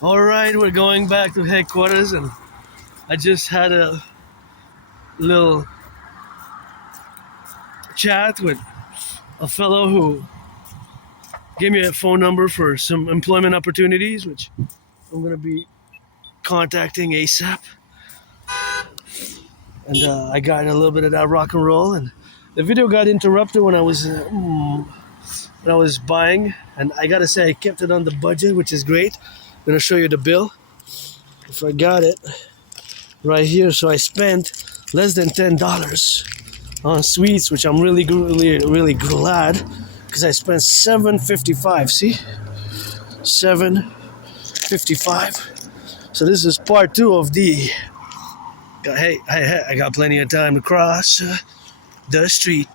All right, we're going back to headquarters, and I just had a little chat with a fellow who gave me a phone number for some employment opportunities, which I'm going to be contacting ASAP. And I got a little bit of that rock and roll, and the video got interrupted when I was buying, and I gotta say I kept it on the budget, which is great. I'm gonna show you the bill. If I got it right here, so I spent less than $10 on sweets, which I'm really glad because I spent $7.55. See, $7.55. So this is part two of the. Hey, I got plenty of time to cross the street.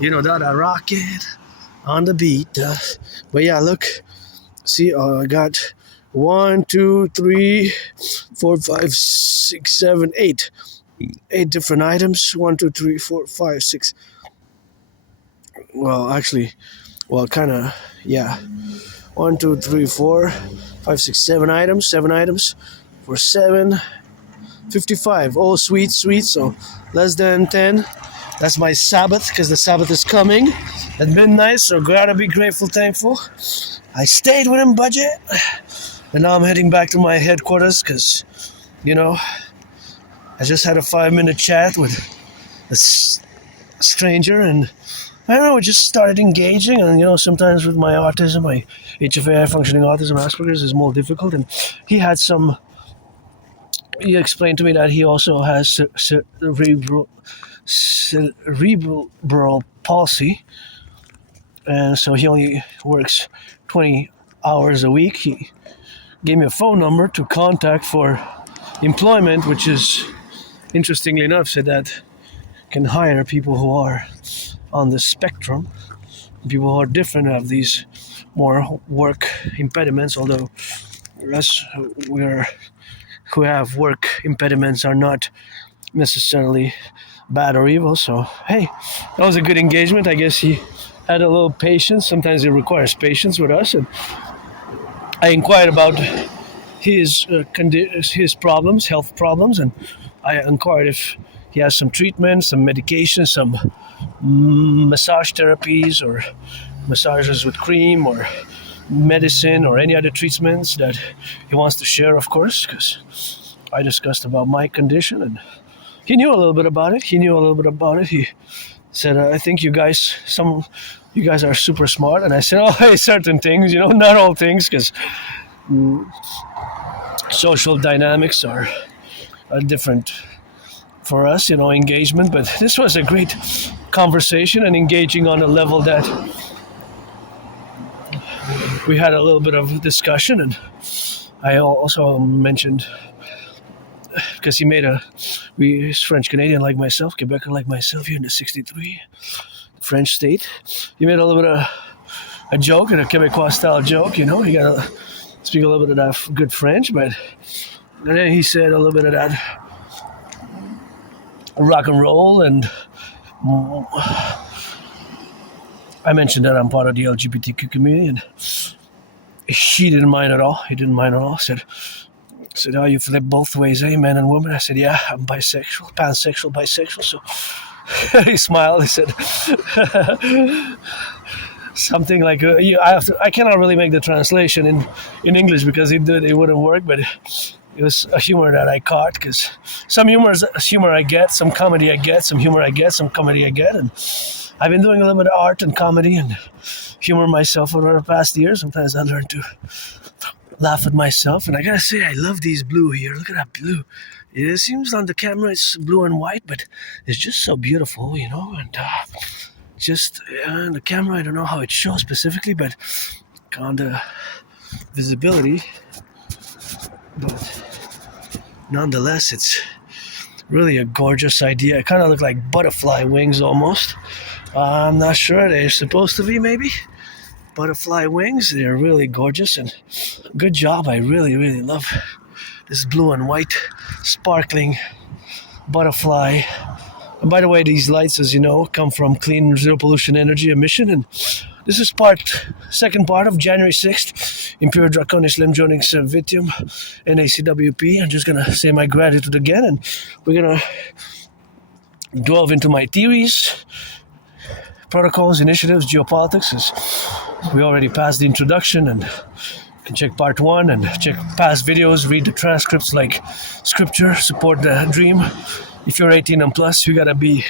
You know that I rock it on the beat. But yeah, look, see, I got 1, 2, 3, 4, 5, 6, 7, 8. 8 different items. 1, 2, 3, 4, 5, 6. Well, actually, kind of, yeah. 1, 2, 3, 4, 5, 6, 7 items. 7 items for $7.55. All sweet, so less than 10. That's my Sabbath, because the Sabbath is coming at midnight, so gotta be grateful, thankful. I stayed within budget, and now I'm heading back to my headquarters, because, you know, I just had a 5-minute chat with a stranger, and I don't know, we just started engaging, and, you know, sometimes with my autism, my HFA, functioning autism, Asperger's, is more difficult, and he explained to me that he also has cerebral palsy, and so he only works 20 hours a week. He gave me a phone number to contact for employment, which is, interestingly enough, said that can hire people who are on the spectrum, people who are different, have these more work impediments, although us who have work impediments are not necessarily bad or evil. So hey, that was a good engagement. I guess he had a little patience. Sometimes it requires patience with us, and I inquired about his problems, health problems, and I inquired if he has some treatment, some medication, some massage therapies, or massages with cream, or medicine, or any other treatments that he wants to share, of course, because I discussed about my condition, and he knew a little bit about it. He said, I think you guys are super smart. And I said, oh, hey, certain things, not all things, because social dynamics are different for us, engagement. But this was a great conversation and engaging on a level that we had a little bit of discussion. And I also mentioned, because he made he's French Canadian like myself, Quebecer like myself, here in the 63 French state. He made a little bit of a joke, and a Quebecois style joke, you gotta speak a little bit of that good French, and then he said a little bit of that rock and roll, and I mentioned that I'm part of the LGBTQ community, and he didn't mind at all. Said, oh, you flip both ways, eh, men and women? I said, yeah, I'm bisexual, pansexual. So he smiled. He said, something like, I cannot really make the translation in English because it wouldn't work, but it was a humor that I caught, because some humor I get, some comedy I get, some humor I get, some comedy I get, and I've been doing a little bit of art and comedy and humor myself over the past years. Sometimes I learn to laugh at myself, and I gotta say, I love these blue here. Look at that blue. It seems on the camera it's blue and white, but it's just so beautiful, and just on the camera, I don't know how it shows specifically, but on the visibility, but nonetheless, it's really a gorgeous idea. It kind of look like butterfly wings almost. I'm not sure. They're supposed to be, maybe butterfly wings. They're really gorgeous, and good job. I really love this blue and white sparkling butterfly. And by the way, these lights, as you know, come from clean zero pollution energy emission, and This is second part of January 6th, Impure Draconis Lemjonix Vitium, NACWP. I'm just going to say my gratitude again, and we're going to delve into my theories, protocols, initiatives, geopolitics. As we already passed the introduction, and you can check part 1 and check past videos, read the transcripts like scripture, support the dream. If you're 18 and plus, you got to be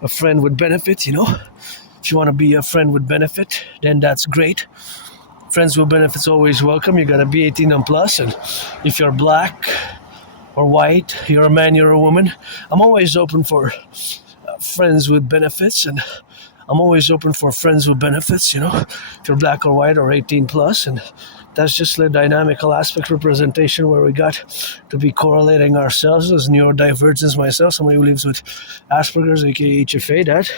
a friend with benefit, If you want to be a friend with benefit, then that's great. Friends with benefits always welcome. You gotta be 18 and plus, and if you're black or white, you're a man, you're a woman, I'm always open for friends with benefits, and I'm always open for friends with benefits, if you're black or white or 18 plus, and that's just the dynamical aspect representation where we got to be correlating ourselves as neurodivergence myself, somebody who lives with Asperger's, aka HFA. That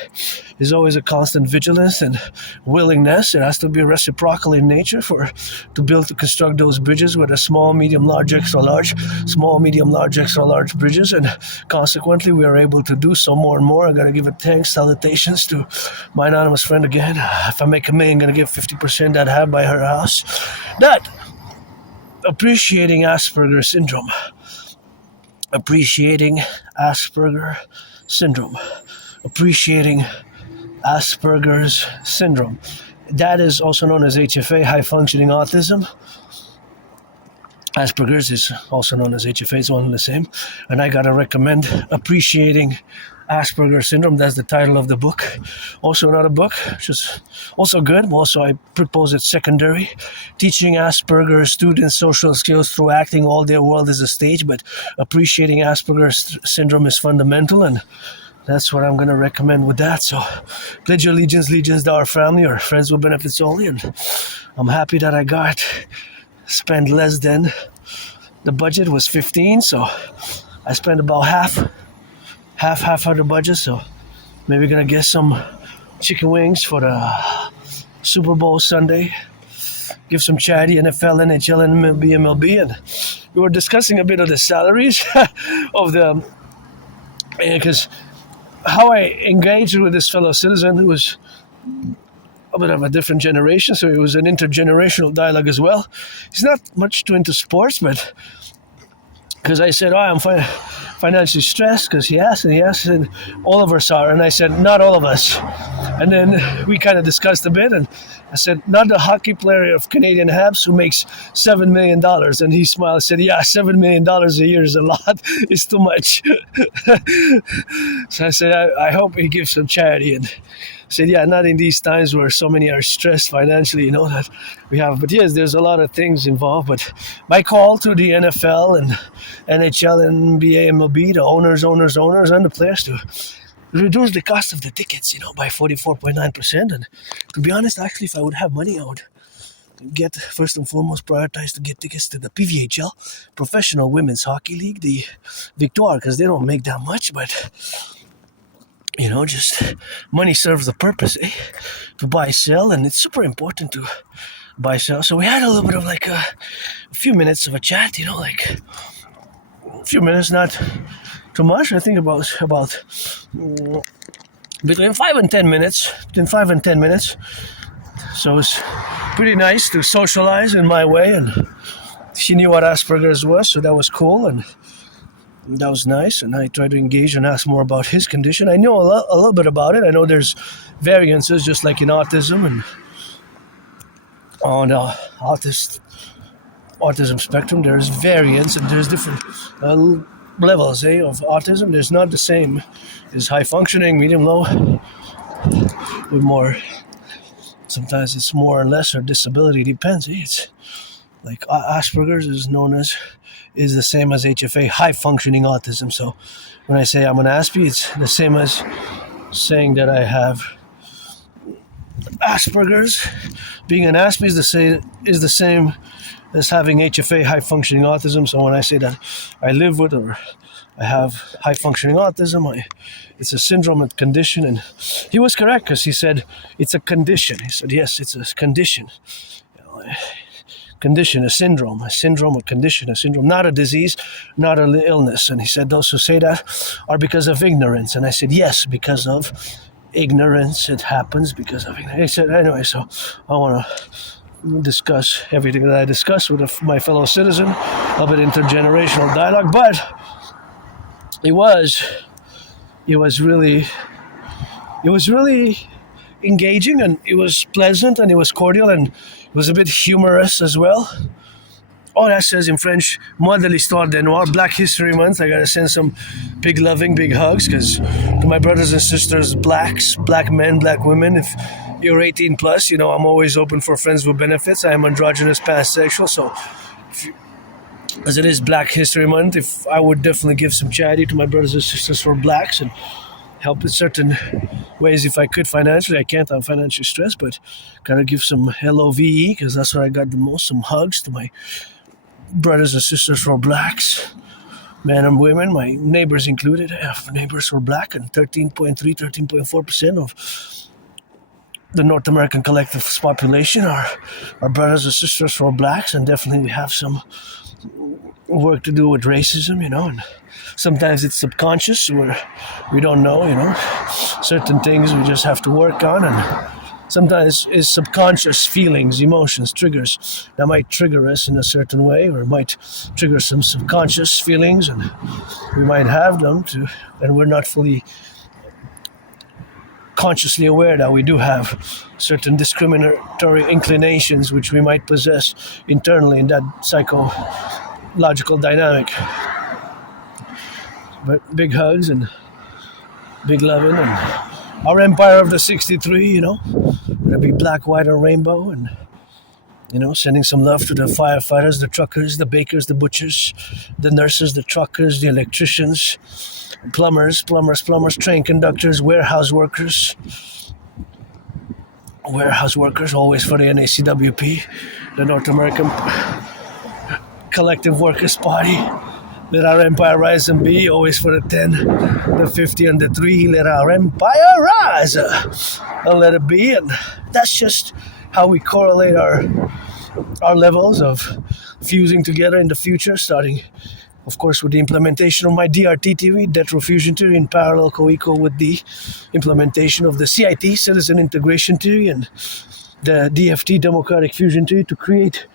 is always a constant vigilance and willingness. It has to be reciprocal in nature to construct those bridges with a small, medium, large, extra large, small, medium, large, extra large bridges, and consequently we are able to do so more and more. I gotta give a thanks, salutations to my anonymous friend again. If I make $1 million, I'm gonna give 50% that I have by her house. That appreciating Asperger syndrome. Appreciating Asperger syndrome. Appreciating Asperger's syndrome. That is also known as HFA, high functioning autism. Asperger's is also known as HFA, it's one and the same. And I gotta recommend Appreciating Asperger Syndrome. That's the title of the book. Also another book, which is also good. Also, I propose it secondary. Teaching Asperger students social skills through acting. All their world is a stage, but Appreciating Asperger Syndrome is fundamental, and that's what I'm going to recommend with that. So, pledge your allegiance to our family, or friends with benefits only, and I'm happy that I got spend less than the budget was 15, so I spent about half of the budget, so maybe gonna get some chicken wings for the Super Bowl Sunday, give some charity, NFL, NHL, and MLB, and we were discussing a bit of the salaries of the, because how I engaged with this fellow citizen who was a bit of a different generation, so it was an intergenerational dialogue as well. He's not much too into sports, but because I said, I'm financially stressed, because he asked, and all of us are, and I said, not all of us. And then we kind of discussed a bit, and I said, not the hockey player of Canadian Habs who makes $7 million. And he smiled and said, yeah, $7 million a year is a lot. It's too much. So I said, I hope he gives some charity. And I said, yeah, not in these times where so many are stressed financially, that we have. But yes, there's a lot of things involved. But my call to the NFL and NHL and NBA, MLB, the owners, and the players to reduce the cost of the tickets, by 44.9%. And to be honest, actually, if I would have money, I would get, first and foremost, prioritize to get tickets to the PVHL, Professional Women's Hockey League, the Victoire, because they don't make that much, but just money serves the purpose, to buy, sell, and it's super important to buy, sell. So we had a little bit of a few minutes of a chat, a few minutes, not too much. I think about between 5 and 10 minutes. So it's pretty nice to socialize in my way, and she knew what Asperger's was, so that was cool, and that was nice. And I tried to engage and ask more about his condition. I know a little bit about it. I know there's variances, just like in autism and on autism spectrum. There's variance, and there's different levels of autism. There's not the same as high functioning, medium, low, with more. Sometimes it's more or less, or disability, depends. It's like Asperger's is the same as HFA, high functioning autism. So when I say I'm an Aspie, it's the same as saying that I have Asperger's. Being an Aspie is the same as having HFA, high functioning autism. So when I say that I live with, or I have high functioning autism, it's a syndrome, a condition. And he was correct, because he said it's a condition. He said, yes, it's a condition. Condition, a syndrome, a condition, a syndrome, not a disease, not an illness. And he said those who say that are because of ignorance. And I said, yes, because of ignorance. It happens because of ignorance. He said, anyway, so I want to discuss everything that I discussed with my fellow citizen, a little bit intergenerational dialogue, but it was really engaging, and it was pleasant, and it was cordial, and it was a bit humorous as well. Oh, that says in French, Mois de l'Histoire des Noirs, Black History Month. I gotta send some big loving, big hugs, because to my brothers and sisters, blacks, black men, black women, if you're 18 plus, I'm always open for friends with benefits. I am androgynous, pansexual, so as it is Black History Month, if I would definitely give some charity to my brothers and sisters who are blacks and help in certain ways if I could financially. I can't, I'm financially stressed, but gotta give some LOVE, because that's where I got the most, some hugs to my brothers and sisters who are blacks, men and women, my neighbors included. I have neighbors who are black, and 13.4% of the North American Collective's population are brothers and sisters who are blacks, and definitely we have some work to do with racism, and sometimes it's subconscious where we don't know, certain things we just have to work on, and sometimes it's subconscious feelings, emotions, triggers that might trigger us in a certain way, or might trigger some subconscious feelings, and we might have them too, and we're not fully consciously aware that we do have certain discriminatory inclinations which we might possess internally in that psychological dynamic. But big hugs and big loving, and our empire of the 63, gonna be black, white, or rainbow, and sending some love to the firefighters, the truckers, the bakers, the butchers, the nurses, the truckers, the electricians, plumbers, train conductors, warehouse workers, always for the NACWP, the North American Collective Workers' Party. Let our empire rise and be, always for the 10, the 50, and the 3. Let our empire rise and let it be. And that's just how we correlate our levels of fusing together in the future, starting, of course, with the implementation of my DRT theory, Detrofusion theory, in parallel co-equal with the implementation of the CIT, Citizen Integration theory, and the DFT, Democratic Fusion theory, to create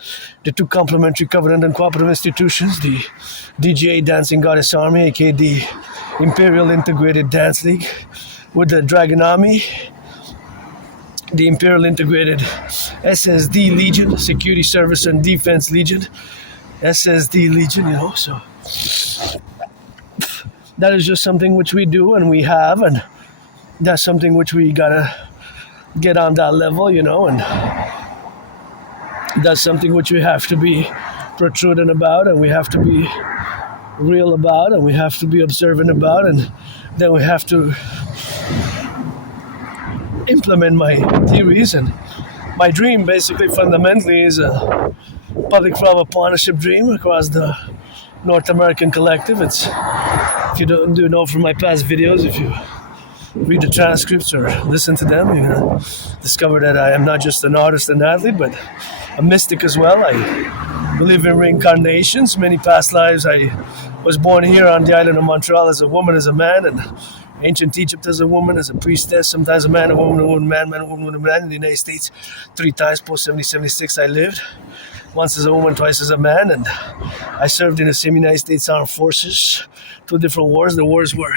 the two complementary covenant and cooperative institutions, the DGA Dancing Goddess Army, aka the Imperial Integrated Dance League, with the Dragon Army, the Imperial Integrated SSD Legion, Security Service and Defense Legion, SSD Legion, so that is just something which we do and we have, and that's something which we gotta get on that level, and that's something which we have to be protruding about, and we have to be real about, and we have to be observant about, and then we have to implement my theories. And my dream, basically, fundamentally, is a public-private partnership dream across the North American Collective. It's, if you don't know from my past videos, if you read the transcripts or listen to them, you're gonna discover that I am not just an artist and athlete, but a mystic as well. I believe in reincarnations, many past lives. I was born here on the island of Montreal as a woman, as a man, and ancient Egypt as a woman, as a priestess, sometimes a man, a woman, man, a woman, a man. In the United States, 3 times post 1776 I lived. Once as a woman, twice as a man, and I served in the same United States Armed Forces, 2 different wars. The wars were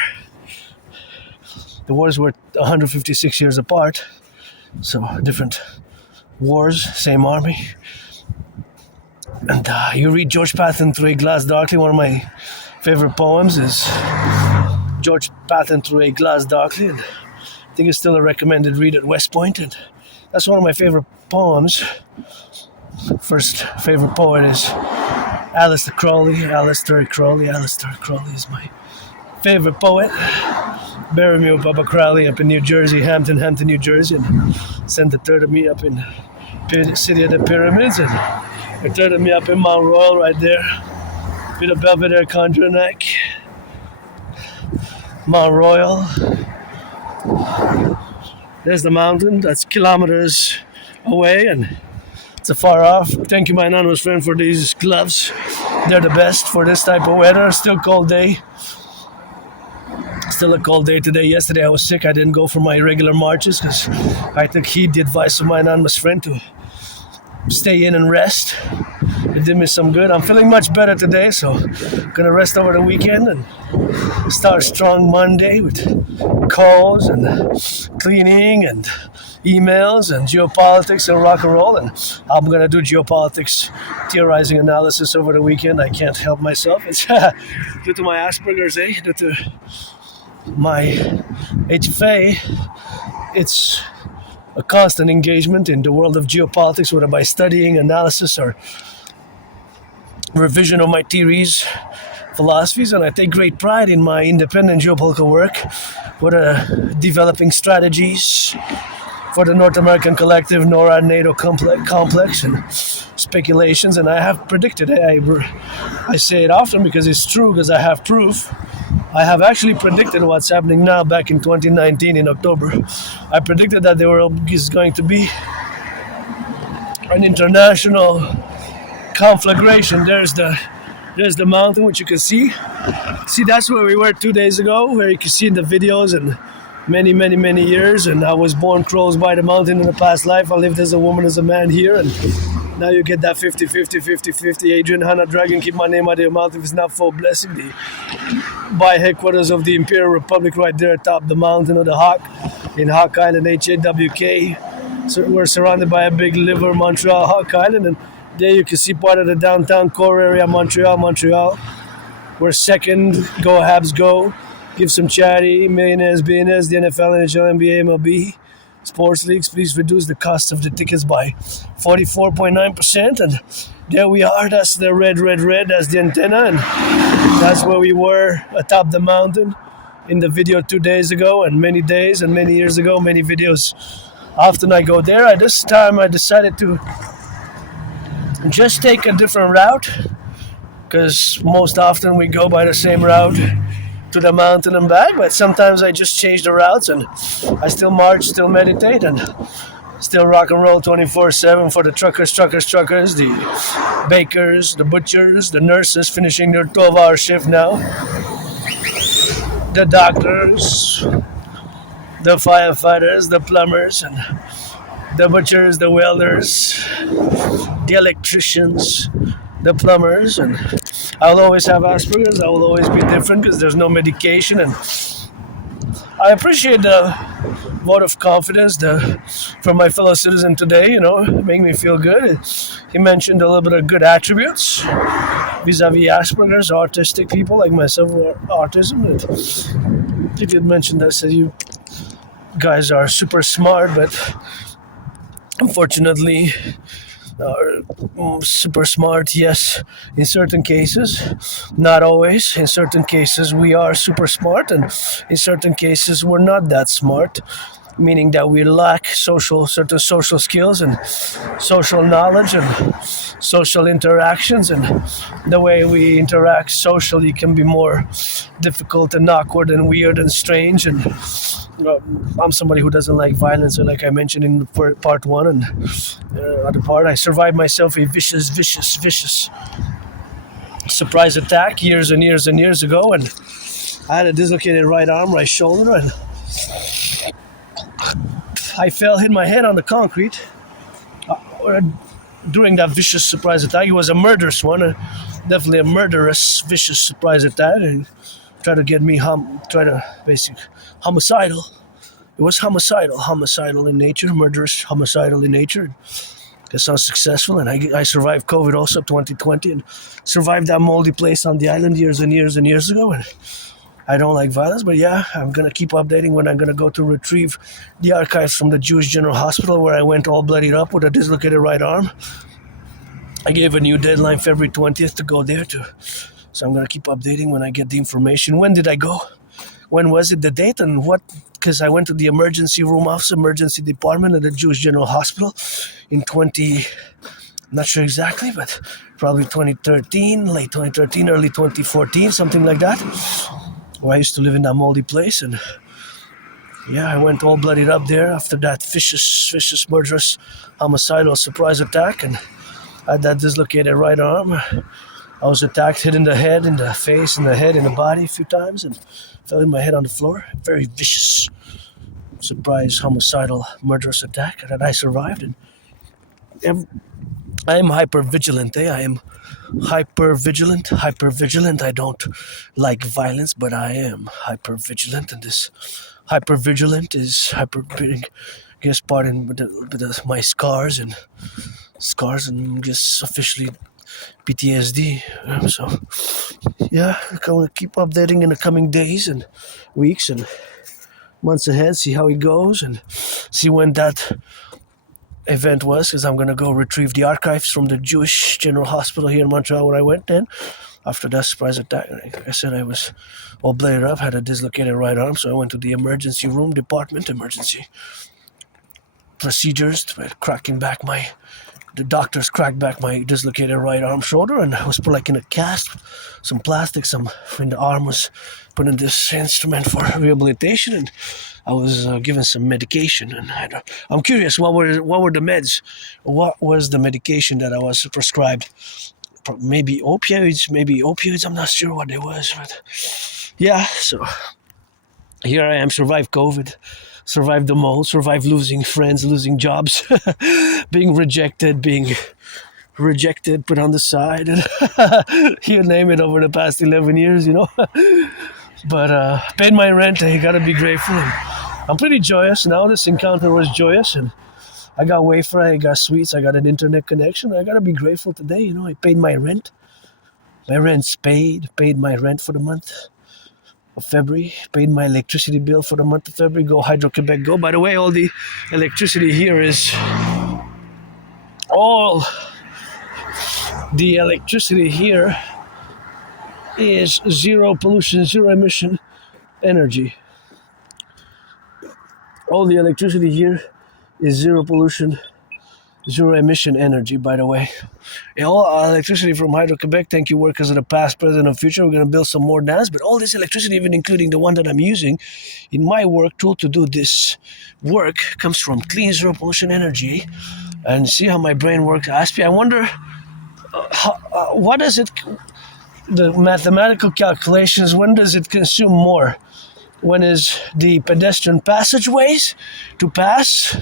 156 years apart, so different wars, same army. And you read George Patton through a glass darkly. One of my favorite poems is George Patton through a glass darkly, and I think it's still a recommended read at West Point, and that's one of my favorite poems. First favorite poet is Aleister Crowley. Aleister Crowley is my favorite poet. Bury me with Baba Crowley up in New Jersey, Hampton, New Jersey, and sent a third of me up in City of the Pyramids, and a third of me up in Mount Royal right there, with a Belvedere Conjure Neck. Mount Royal. There's the mountain that's kilometers away, and it's a far off. Thank you, my anonymous friend, for these gloves. They're the best for this type of weather. Still cold day. Still a cold day today. Yesterday I was sick. I didn't go for my regular marches because I took heed the advice of my anonymous friend to stay in and rest. It did me some good. I'm feeling much better today, so gonna rest over the weekend and start strong Monday with calls and cleaning and emails and geopolitics and rock and roll. And I'm gonna do geopolitics theorizing analysis over the weekend. I can't help myself. It's due to my Asperger's, due to my fait. It's a constant engagement in the world of geopolitics, whether by studying, analysis, or revision of my theories, philosophies, and I take great pride in my independent geopolitical work, whether developing strategies for the North American Collectif, NORAD-NATO complex, and speculations, and I have predicted it. I say it often because it's true, because I have proof. I have actually predicted what's happening now back in 2019 in October. I predicted that there is going to be an international conflagration. There's the mountain, which you can see. See, that's where we were 2 days ago, where you can see in the videos and many years. And I was born close by the mountain in the past life. I lived as a woman, as a man here, and now you get that 50-50. Adrian Hanna Dragon, keep my name out of your mouth if it's not for blessing. The by headquarters of the Imperial Republic right there atop the mountain of the Hawk in Hawk Island, HAWK. So we're surrounded by a big liver, Montreal, Hawk Island, and there you can see part of the downtown core area, Montreal, where second, go Habs go, give some charity, millionaires, billionaires, the NFL, NHL, NBA, MLB, sports leagues, please reduce the cost of the tickets by 44.9%, and there we are, that's the red, that's the antenna, and that's where we were atop the mountain in the video 2 days ago, and many days and many years ago, many videos. Often I go there. At this time I decided to just take a different route, because most often we go by the same route to the mountain and back, but sometimes I just change the routes, and I still march, still meditate, and still rock and roll 24/7 for the truckers, the bakers, the butchers, the nurses finishing their 12-hour shift now, the doctors, the firefighters, the plumbers, and the butchers, the welders, the electricians, the plumbers. And I'll always have Asperger's. I will always be different because there's no medication. And I appreciate the vote of confidence from my fellow citizen today. It made me feel good. He mentioned a little bit of good attributes vis-a-vis Asperger's, autistic people like myself with autism. And he did mention that, said you guys are super smart, but unfortunately, super smart, yes, in certain cases, not always. In certain cases, we are super smart, and in certain cases, we're not that smart, meaning that we lack certain social skills and social knowledge and social interactions, and the way we interact socially can be more difficult and awkward and weird and strange. And I'm somebody who doesn't like violence, and like I mentioned in part one and other part, I survived myself a vicious surprise attack years and years ago, and I had a dislocated right arm, right shoulder, and I fell, hit my head on the concrete during that vicious surprise attack. It was a murderous one, definitely a murderous, vicious surprise attack, and tried to get me homicidal. It was homicidal in nature, murderous, homicidal in nature. That's unsuccessful, and I survived COVID also 2020, and survived that moldy place on the island years and years ago. And I don't like violence, but yeah, I'm gonna keep updating when I'm gonna go to retrieve the archives from the Jewish General Hospital, where I went all bloodied up with a dislocated right arm. I gave a new deadline, February 20th, to go there too. So I'm gonna keep updating when I get the information. When did I go? When was it, the date, and what? Because I went to the emergency department at the Jewish General Hospital in not sure exactly, but probably 2013, late 2013, early 2014, something like that. Where I used to live in that moldy place, and yeah, I went all bloodied up there after that vicious, murderous, homicidal surprise attack, and I had that dislocated right arm. I was attacked, hit in the head, in the face, in the head, in the body a few times, and fell in my head on the floor. Very vicious, surprise, homicidal, murderous attack that I survived. And I am hyper vigilant. I am hyper vigilant. I don't like violence, but I am hyper vigilant, and this hyper vigilant is hyper. Guess pardon with my scars and just officially PTSD. So yeah, I'm gonna keep updating in the coming days and weeks and months ahead. See how it goes and see when that event was, because I'm gonna go retrieve the archives from the Jewish General Hospital here in Montreal where I went then after that surprise attack. Like I said, I was all bladed up, had a dislocated right arm, so I went to the emergency room department, emergency procedures, the doctors cracked back my dislocated right arm shoulder, and I was put like in a cast, some plastic, when the arm was put in this instrument for rehabilitation, and I was given some medication. And I'm curious, what were the meds? What was the medication that I was prescribed? Maybe opioids. I'm not sure what it was, but yeah. So here I am, survived COVID. Survived the mold, survived losing friends, losing jobs, being rejected, put on the side, and you name it, over the past 11 years, But paid my rent, I gotta be grateful. And I'm pretty joyous now. This encounter was joyous, and I got wafer, I got sweets, I got an internet connection. I gotta be grateful today, I paid my rent. My rent's paid my rent for the month of February, paid my electricity bill for the month of February. Go Hydro-Quebec, go. By the way, all the electricity here is zero pollution, zero emission energy. All the electricity here is zero pollution, zero emission energy, by the way. And all electricity from Hydro-Quebec, thank you workers of the past, present, and future. We're going to build some more dams, but all this electricity, even including the one that I'm using in my work tool to do this work, comes from clean, zero pollution energy. And see how my brain works, Aspie. I wonder, what does it, the mathematical calculations, when does it consume more? When is the pedestrian passageways to pass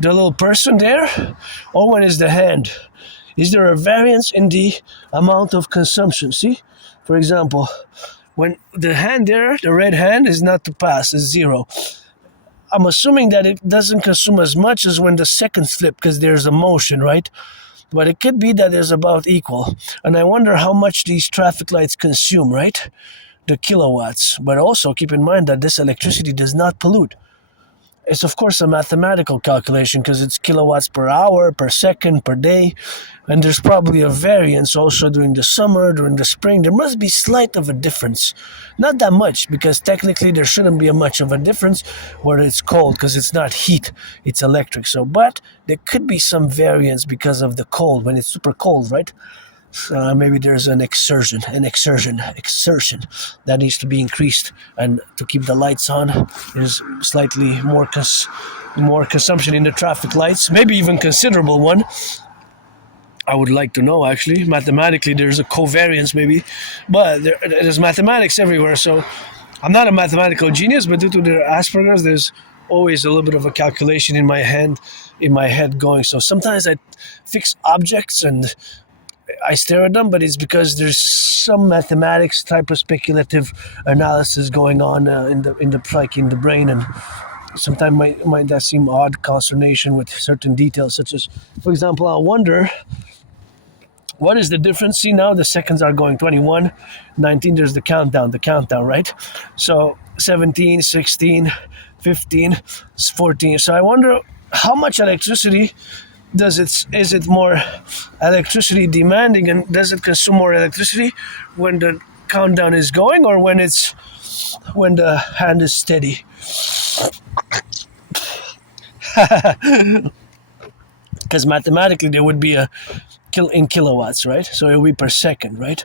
the little person there, or when is the hand? Is there a variance in the amount of consumption? See, for example, when the hand there, the red hand, is not to pass, is zero. I'm assuming that it doesn't consume as much as when the seconds flip, because there's a motion, right? But it could be that there's about equal. And I wonder how much these traffic lights consume, right? The kilowatts. But also keep in mind that this electricity does not pollute. It's of course a mathematical calculation because it's kilowatts per hour, per second, per day. And there's probably a variance also during the summer, during the spring. There must be slight of a difference. Not that much, because technically there shouldn't be much of a difference where it's cold, because it's not heat, it's electric. So, but there could be some variance because of the cold, when it's super cold, right? Maybe there's an exertion that needs to be increased, and to keep the lights on, there's slightly more consumption in the traffic lights, maybe even considerable one. I would like to know, actually. Mathematically, there's a covariance, maybe, but there's mathematics everywhere. So I'm not a mathematical genius, but due to the Asperger's, there's always a little bit of a calculation in my head going. So sometimes I fix objects and I stare at them, but it's because there's some mathematics type of speculative analysis going on in the brain, and sometimes might that seem odd, consternation with certain details, such as, for example, I wonder what is the difference. See, now the seconds are going 21, 19. There's the countdown, right? So 17, 16, 15, 14. So I wonder how much electricity is it more electricity demanding, and does it consume more electricity when the countdown is going, or when the hand is steady? Because mathematically there would be a in kilowatts, right? So it'll be per second, right?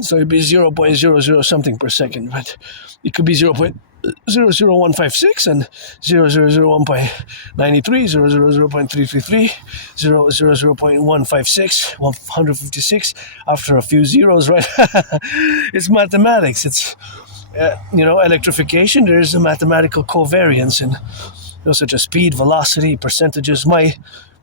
So it'll be 0.00 something per second, but it could be 0.00156 and 0.93, 0.333, 0.156, 156 after a few zeros, right? It's mathematics. It's electrification. There is a mathematical covariance in such as speed, velocity, percentages.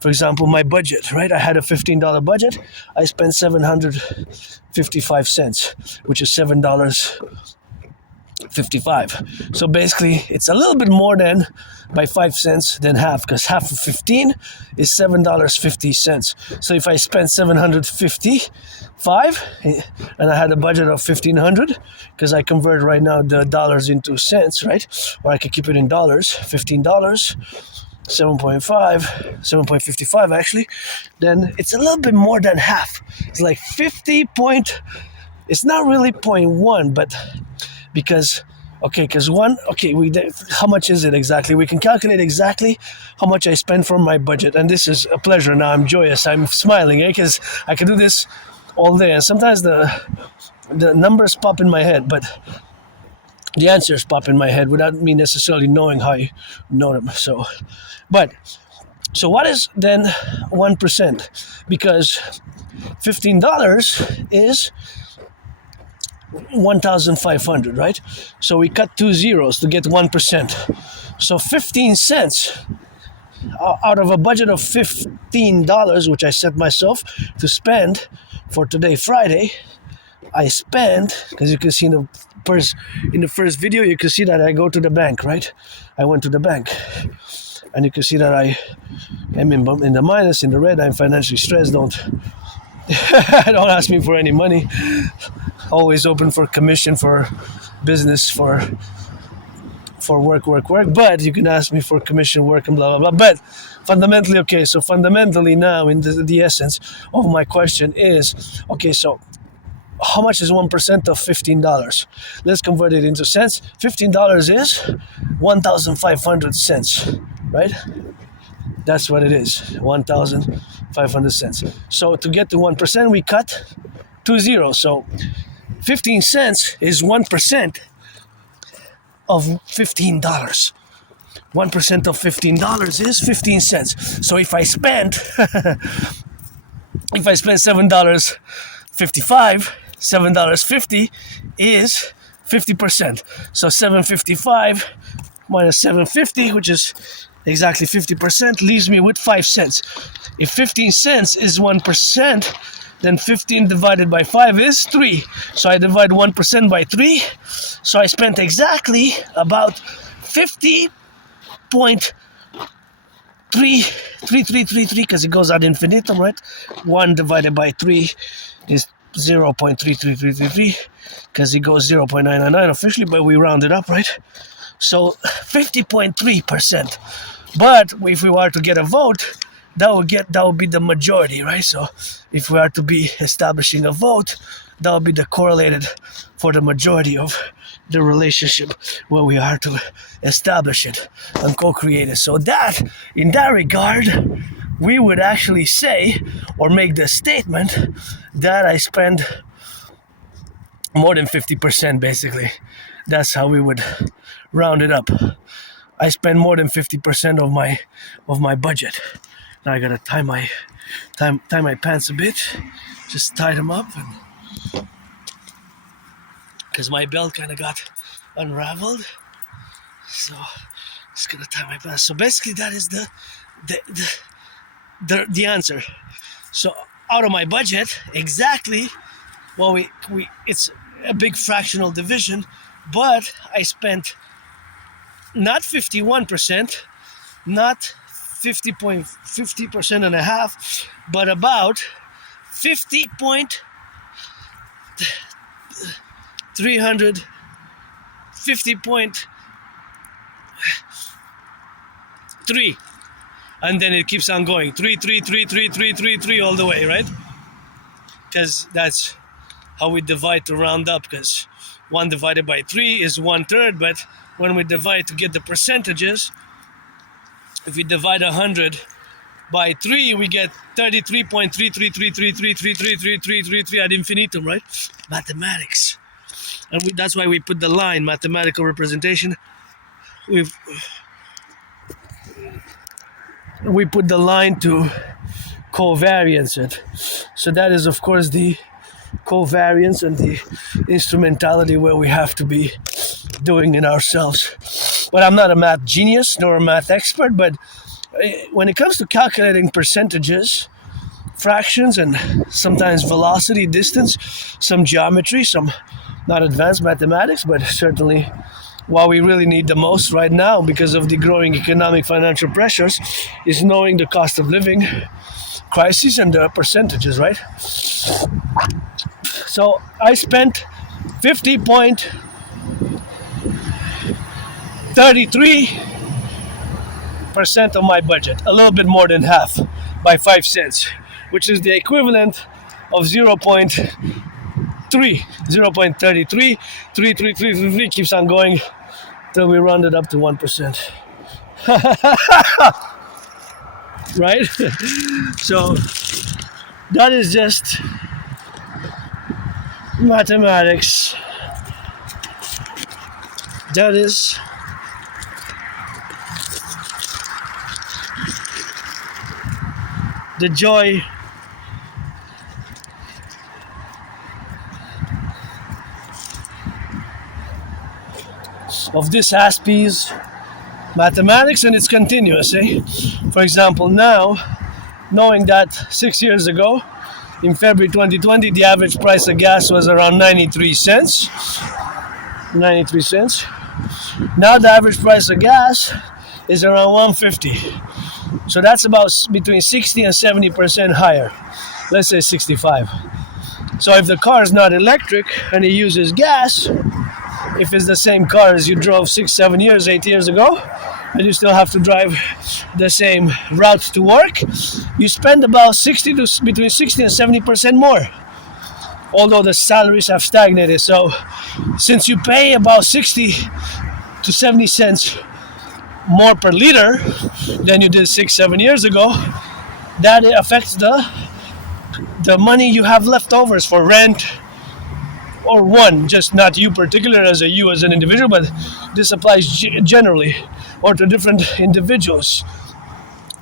For example, my budget, right? I had a $15 budget. I spent 755 cents, which is $7.55. So basically, it's a little bit more than by 5 cents than half, because half of 15 is $7.50. So if I spent 755 and I had a budget of 1,500, because I convert right now the dollars into cents, right? Or I could keep it in dollars, $15. 7.55 actually, then it's a little bit more than half. It's like 50 point, it's not really 0.1, but because how much is it exactly? We can calculate exactly how much I spend from my budget, and this is a pleasure now. I'm joyous, I'm smiling, because I can do this all day, and sometimes the numbers pop in my head, but the answers pop in my head without me necessarily knowing how you know them. So what is then 1%? Because $15 is 1,500, right? So we cut 2 zeros to get 1%. So 15 cents out of a budget of $15, which I set myself to spend for today, Friday, I spent, because you can see in the first video, you can see that I go to the bank, right? I went to the bank. And you can see that I am in the minus, in the red. I'm financially stressed. Don't ask me for any money. Always open for commission, for business, for work. But you can ask me for commission, work, and blah, blah, blah. But fundamentally now, in the essence of my question is, okay, so how much is 1% of $15? Let's convert it into cents. $15 is 1,500 cents, right? That's what it is, 1,500 cents. So to get to 1%, we cut 2 zeros. So 15 cents is 1% of $15. 1% of $15 is 15 cents. So if I spend $7.55, $7.50 is 50%. So 755 minus 750, which is exactly 50%, leaves me with 5 cents. If 15 cents is 1%, then 15 divided by 5 is 3. So I divide 1% by 3. So I spent exactly about 50.3333, because it goes ad infinitum, right? 1 divided by 3 is 0.33333, because it goes 0.999 officially, but we round it up, right? So 50.3%. But if we were to get a vote, that would be the majority, right? So if we are to be establishing a vote, that would be the correlated for the majority of the relationship where we are to establish it and co-create it. So that, in that regard, we would actually say or make the statement that I spend more than 50%, basically. That's how we would round it up. I spend more than 50% of my budget. Now I gotta tie my pants a bit, just tie them up, and because my belt kind of got unraveled. So just gonna tie my pants. So basically, that is the answer. So out of my budget, exactly. Well, we it's a big fractional division, but I spent not 51%, not 50% and a half, but about 50.3, and then it keeps on going 3 all the way, right? Because that's how we divide to round up, because 1 divided by 3 is 1/3, but when we divide to get the percentages, if we divide 100 by 3, we get 33.33333333333 ad infinitum, right? Mathematics. And that's why we put the line, mathematical representation. We put the line to covariance it. So that is, of course, the covariance and the instrumentality where we have to be doing it ourselves. But I'm not a math genius nor a math expert, but when it comes to calculating percentages, fractions, and sometimes velocity, distance, some geometry, some not advanced mathematics, but certainly what we really need the most right now because of the growing economic financial pressures is knowing the cost of living crisis and the percentages, right? So I spent 50.33% of my budget, a little bit more than half, by 5 cents, which is the equivalent of 0.33. 3 keeps on going till we round it up to 1%. Right? So that is just mathematics. That is the joy of this Aspie's mathematics, and it's continuous. For example, now, knowing that 6 years ago, in February 2020, the average price of gas was around 93 cents. 93 cents. Now the average price of gas is around 150. So that's about between 60 and 70% higher. Let's say 65. So if the car is not electric and it uses gas, if it's the same car as you drove 6, 7 years, 8 years ago, and you still have to drive the same route to work, you spend about between 60 and 70% more. Although the salaries have stagnated. So since you pay about 60 to 70 cents more per liter than you did 6, 7 years ago, that affects the money you have leftovers for rent, or one, just not you particular as an individual, but this applies generally, or to different individuals.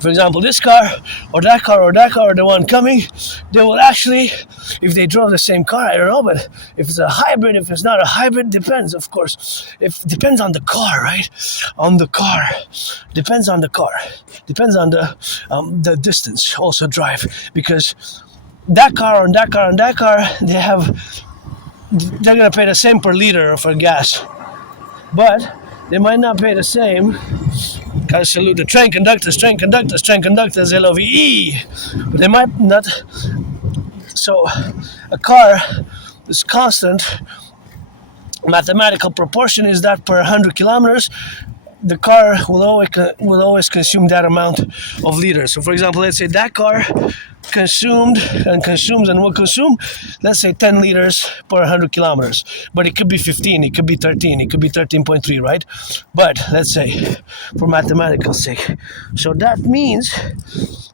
For example, this car, or that car, or that car, or the one coming, they will actually, if they drove the same car, I don't know, but if it's a hybrid, if it's not a hybrid, depends, of course. It depends on the car, right? On the car. Depends on the car. Depends on the distance, also drive. Because that car, and that car, and that car, they're going to pay the same per liter for gas. But they might not pay the same. Gotta salute the train conductors, LOVE. But they might not. So a car is constant. Mathematical proportion is that per 100 kilometers, the car will always consume that amount of liters. So for example, let's say that car consumes and will consume, let's say 10 liters per 100 kilometers. But it could be 15, it could be 13, it could be 13.3, right? But let's say, for mathematical sake. So that means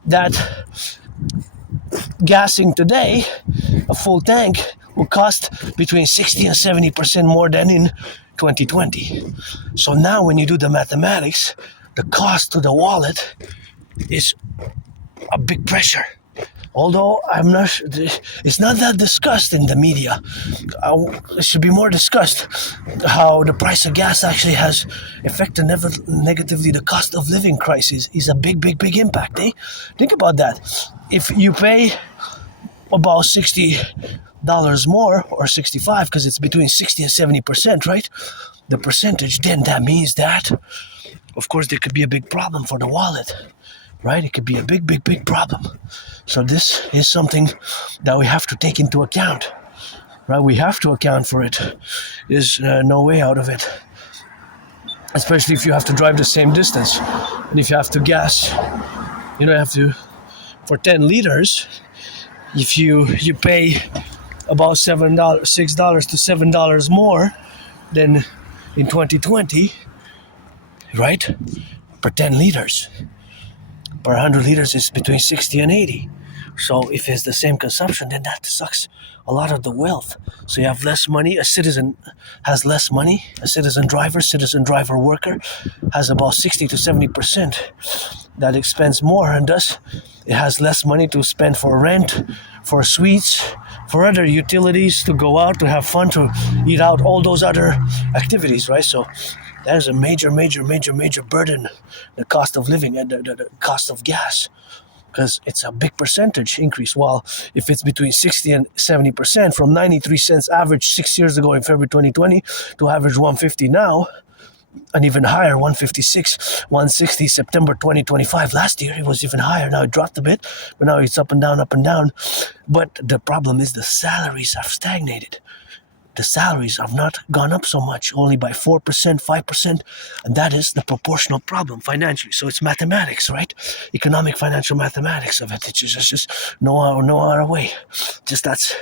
that gassing today, a full tank, will cost between 60 and 70% more than in 2020. So now when you do the mathematics, the cost to the wallet is a big pressure. Although it's not that discussed in the media. It should be more discussed how the price of gas actually has affected negatively the cost of living crisis. Is a big impact. Think about that. If you pay about $60 more, or 65, because it's between 60 and 70%, right? The percentage, then that means that, of course, there could be a big problem for the wallet, right? It could be a big problem. So this is something that we have to take into account, right? We have to account for it. There's no way out of it. Especially if you have to drive the same distance. And if you have to gas, for 10 liters, if you pay about $6 to $7 more than in 2020, right? Per 10 liters. per 100 liters is between 60 and 80. So if it's the same consumption, then that sucks a lot of the wealth. So you have less money. A citizen has less money. A citizen driver worker has about 60 to 70% that expends more, and thus it has less money to spend for rent, for sweets, for other utilities, to go out, to have fun, to eat out, all those other activities, right? So that is a major burden, the cost of living and the cost of gas, because it's a big percentage increase. While if it's between 60 and 70%, from 93 cents average 6 years ago in February 2020 to average 150 now, and even higher, 156, 160 September 2025. Last year it was even higher. Now it dropped a bit, but now it's up and down. But the problem is the salaries have stagnated. The salaries have not gone up so much, only by 4%, 5%, and that is the proportional problem financially. So it's mathematics, right? Economic, financial mathematics of it. It's just no other way. Just that's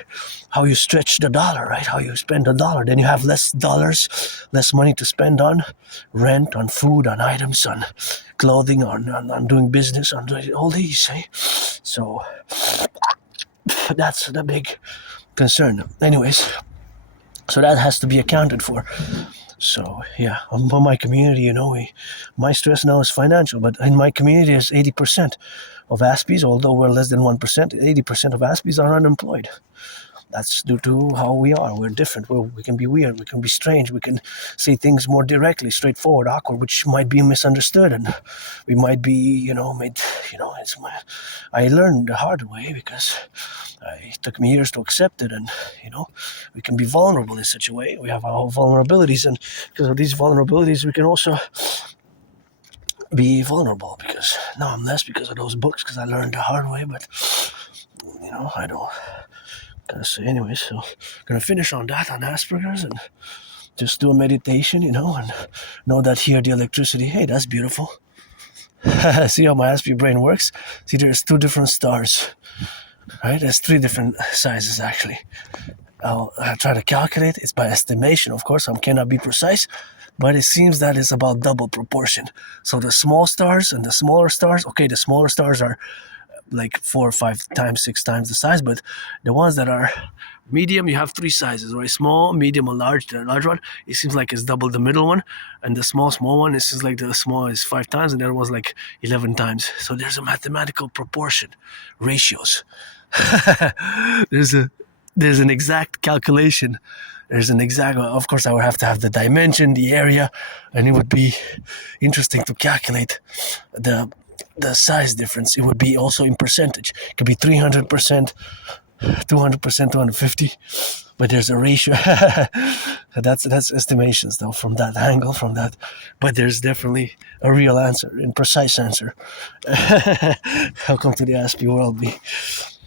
how you stretch the dollar, right? How you spend the dollar. Then you have less dollars, less money to spend on rent, on food, on items, on clothing, on doing business, on doing all these, eh? So that's the big concern. Anyways, so that has to be accounted for. So yeah, for my community, my stress now is financial, but in my community is 80% of Aspies, although we're less than 1%, 80% of Aspies are unemployed. That's due to how we are. We're different. We can be weird. We can be strange. We can say things more directly, straightforward, awkward, which might be misunderstood, and we might be, I learned the hard way because it took me years to accept it, and we can be vulnerable in such a way. We have our vulnerabilities, and because of these vulnerabilities, we can also be vulnerable. Because now I'm less because of those books, because I learned the hard way. But I don't. So anyway, so I'm gonna finish on that, on Asperger's, and just do a meditation, and know that here the electricity, hey, that's beautiful. See how my Aspie brain works? See, there's 2 different stars, right? There's 3 different sizes, actually. I'll try to calculate. It's by estimation, of course. I cannot be precise, but it seems that it's about double proportion. So the small stars and the smaller stars, okay, the smaller stars are like 4 or 5 times, 6 times the size, but the ones that are medium, you have 3 sizes, right? Small, medium, or large. The large one, it seems like it's double the middle one, and the small one, it seems like the small is 5 times, and the other one's like 11 times. So there's a mathematical proportion, ratios. There's an exact calculation. There's an exact, of course I would have to have the dimension, the area, and it would be interesting to calculate the size difference. It would be also in percentage. It could be 300%, 200%, 250, but there's a ratio. That's estimations though, from that angle, but there's definitely a real answer, a precise answer. Welcome to the Aspie world, B.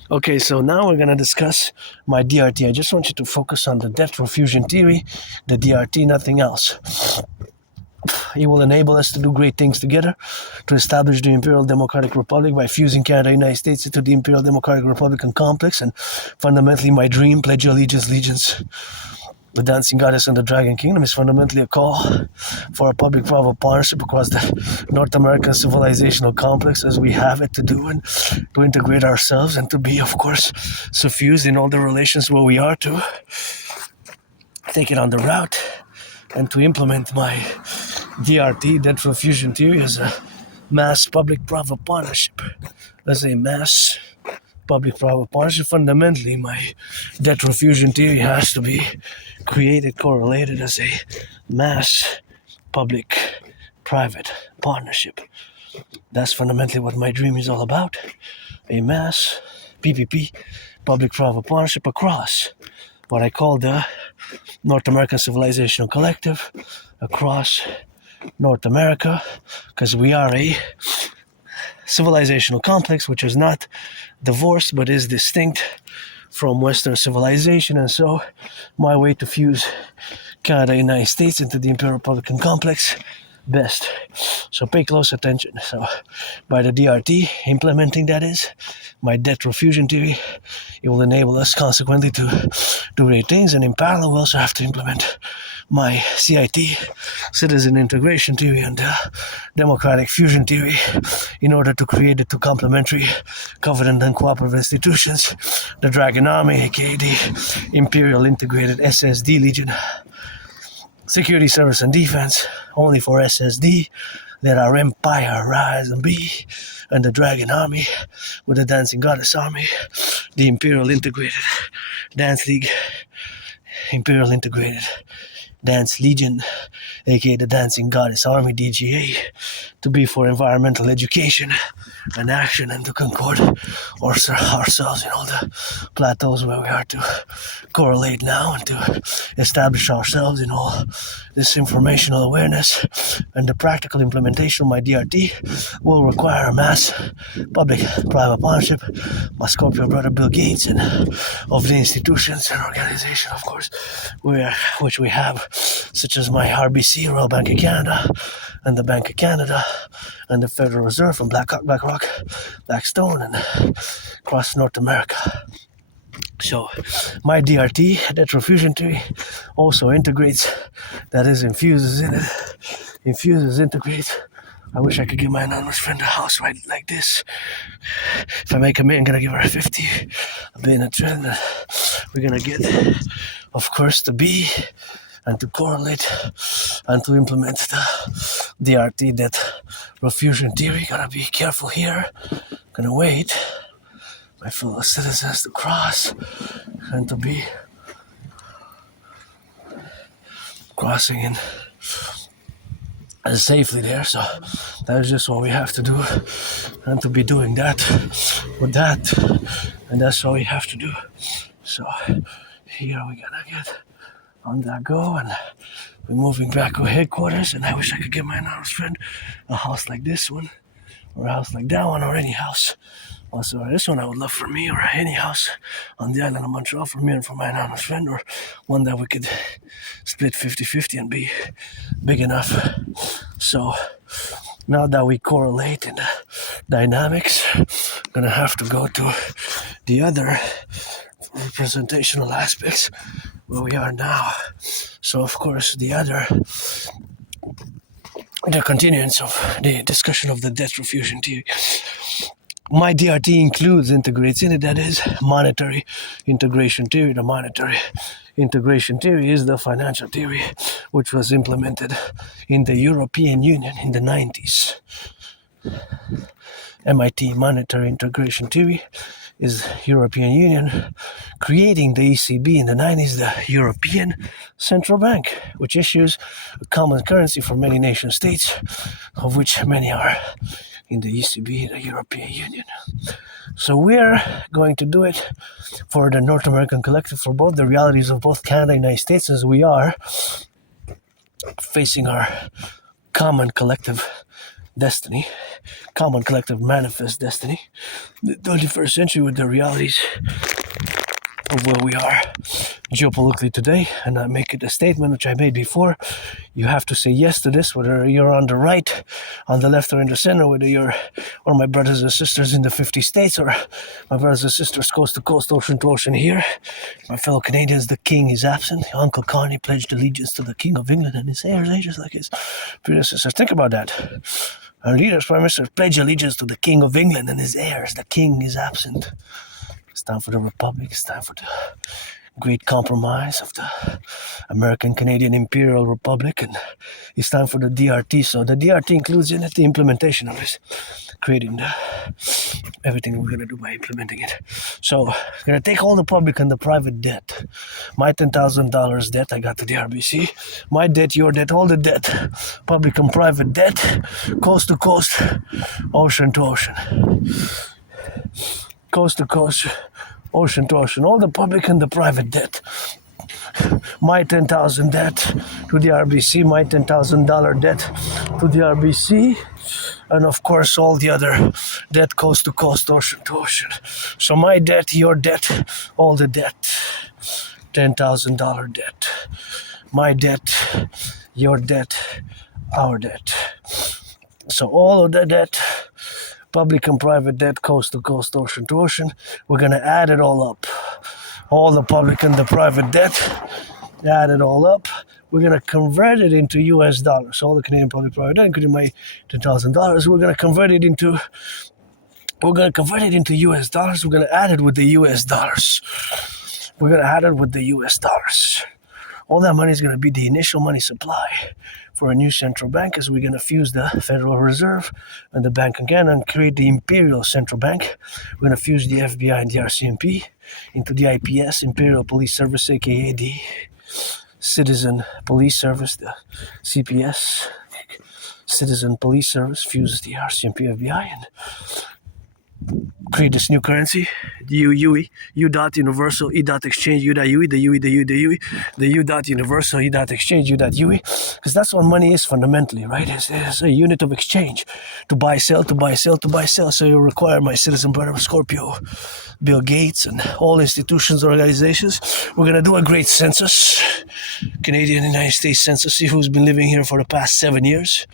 Okay, so now we're going to discuss my DRT. I just want you to focus on the depth fusion theory, the DRT, nothing else. It will enable us to do great things together, to establish the Imperial Democratic Republic by fusing Canada and the United States into the Imperial Democratic Republican complex, and fundamentally my dream, pledge allegiance. The Dancing Goddess and the Dragon Kingdom is fundamentally a call for a public-private partnership across the North American civilizational complex as we have it to do, and to integrate ourselves and to be, of course, suffused in all the relations where we are, to take it on the route and to implement my DRT, Depth Fusion Theory, as a mass public-private partnership. As a mass public-private partnership, fundamentally, my Depth Fusion Theory has to be created, correlated as a mass public-private partnership. That's fundamentally what my dream is all about. A mass PPP, public-private partnership, across what I call the North American Civilisation Collective, across North America, because we are a civilizational complex which is not divorced but is distinct from Western civilization. And so my way to fuse Canada and the United States into the Imperial Republican complex best. So pay close attention. So by the DRT, implementing that is, my debt refusion theory, it will enable us consequently to do great things. And in parallel, we also have to implement my CIT, citizen integration theory, and democratic fusion theory in order to create the two complementary covenant and cooperative institutions, the Dragon Army, aka the Imperial Integrated SSD Legion, security, service, and defense, only for SSD. Let our empire rise and be, and the Dragon Army with the Dancing Goddess Army, the Imperial Integrated Dance League, Imperial Integrated Dance Legion, aka the Dancing Goddess Army, DGA, to be for environmental education and action, and to concord ourselves in all the plateaus where we are to correlate now, and to establish ourselves in all this informational awareness. And the practical implementation of my DRT will require a mass public-private partnership, my Scorpio brother Bill Gates, and of the institutions and organizations, of course, which we have, such as my RBC, Royal Bank of Canada, and the Bank of Canada, and the Federal Reserve, and BlackRock, Blackstone, and across North America. So my DRT, debt refusion theory, also integrates, that is, infuses, integrates. I wish I could give my anonymous friend a house right like this. If I make a million, I'm gonna give her a 50. I'll be in a trend. We're gonna get, of course, to be and to correlate and to implement the DRT, debt refusion theory. Gotta be careful here. Gonna wait my fellow citizens to cross and to be crossing in safely there. So that is just what we have to do, and to be doing that with that, and that's all we have to do. So here we gotta get on that go, and we're moving back to headquarters. And I wish I could give my anonymous friend a house like this one, or a house like that one, or any house. Also, this one I would love for me, or any house on the island of Montreal for me and for my anonymous friend, or one that we could split 50-50 and be big enough. So now that we correlate in the dynamics, I'm gonna have to go to the other representational aspects where we are now. So of course the continuance of the discussion of the debt refusion theory. My DRT integrates in it, that is, monetary integration theory. The monetary integration theory is the financial theory which was implemented in the European Union in the 90s. MIT monetary integration theory is European Union creating the ECB in the 90s, the European Central Bank, which issues a common currency for many nation states, of which many are in the ECB, the European Union. So we're going to do it for the North American Collective, for both the realities of both Canada and the United States, as we are facing our common collective destiny, common collective manifest destiny, the 21st century, with the realities of where we are geopolitically today. And I make it a statement which I made before. You have to say yes to this, whether you're on the right, on the left, or in the center, whether you're, or my brothers and sisters in the 50 states, or my brothers and sisters coast to coast, ocean to ocean here. My fellow Canadians, the king is absent. Uncle Connie pledged allegiance to the King of England and his heirs, just like his predecessors. Think about that. Our leaders, prime ministers, pledge allegiance to the King of England and his heirs. The king is absent. It's time for the Republic. It's time for the great compromise of the American Canadian Imperial Republic, and it's time for the DRT. So the DRT includes in it the implementation of this, creating everything we're going to do by implementing it. So we're going to take all the public and the private debt. My $10,000 debt I got to the RBC. My debt, your debt, all the debt, public and private debt, coast to coast, ocean to ocean. Coast to coast, ocean to ocean, all the public and the private debt. My $10,000 debt to the RBC, my $10,000 debt to the RBC, and of course all the other debt, coast to coast, ocean to ocean. So my debt, your debt, all the debt, $10,000 debt. My debt, your debt, our debt. So all of the debt, public and private debt, coast to coast, ocean to ocean, we're going to add it all up. All the public and the private debt, add it all up. We're going to convert it into US dollars. So all the Canadian public private debt, including my $10,000, we're going to convert it into US dollars. We're going to add it with the US dollars. We're going to add it with the US dollars. All that money is going to be the initial money supply for a new central bank, as we're going to fuse the Federal Reserve and the Bank of Canada and create the Imperial Central Bank. We're going to fuse the FBI and the RCMP into the IPS, Imperial Police Service, aka the Citizen Police Service, the CPS, Citizen Police Service, fuse the RCMP, FBI, and create this new currency, the UE, U dot universal, E dot exchange, U dot UE, the UE, the UE, the UE, the U dot universal, E dot exchange, U dot UE, because that's what money is fundamentally, right? It's a unit of exchange, to buy, sell, to buy, sell, to buy, sell. So you require my citizen brother Scorpio, Bill Gates, and all institutions, organizations. We're gonna do a great census, Canadian United States census, see who's been living here for the past 7 years.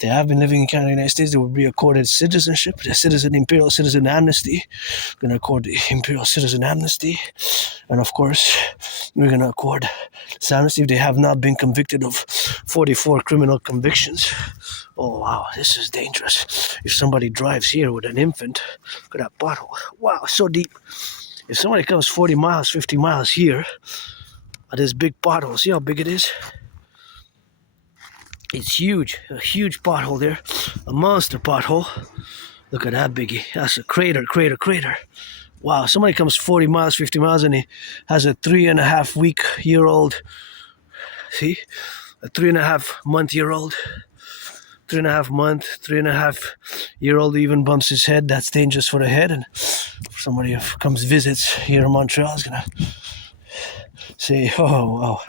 They have been living in Canada, United States. They will be accorded citizenship, the citizen, imperial citizen amnesty. We're going to accord the imperial citizen amnesty. And of course, we're going to accord this amnesty if they have not been convicted of 44 criminal convictions. Oh, wow, this is dangerous. If somebody drives here with an infant, look at that pothole. Wow, so deep. If somebody comes 40 miles, 50 miles here at this big pothole, see how big it is? It's huge, a huge pothole there, a monster pothole. Look at that biggie, that's a crater. Wow, somebody comes 40 miles, 50 miles, and he has a 3.5-week-year-old, see? A 3.5-month-year-old, 3.5-year-old even bumps his head. That's dangerous for the head, and somebody who comes visits here in Montreal is gonna say, oh, wow.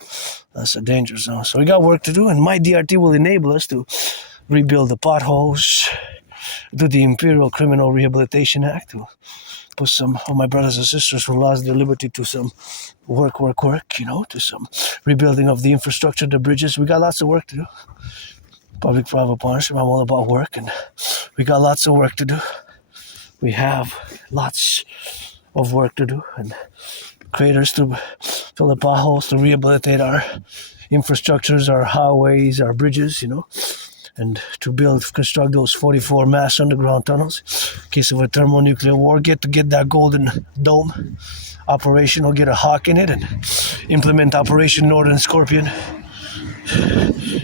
That's a danger zone. So we got work to do, and my DRT will enable us to rebuild the potholes, do the Imperial Criminal Rehabilitation Act, to put some of my brothers and sisters who lost their liberty to some work, to some rebuilding of the infrastructure, the bridges. We got lots of work to do. Public-private partnership, I'm all about work, and we got lots of work to do. We have lots of work to do, and creators to fill the potholes, to rehabilitate our infrastructures, our highways, our bridges, and to construct those 44 mass underground tunnels in case of a thermonuclear war. Get that Golden Dome operational, get a hawk in it, and implement Operation Northern Scorpion.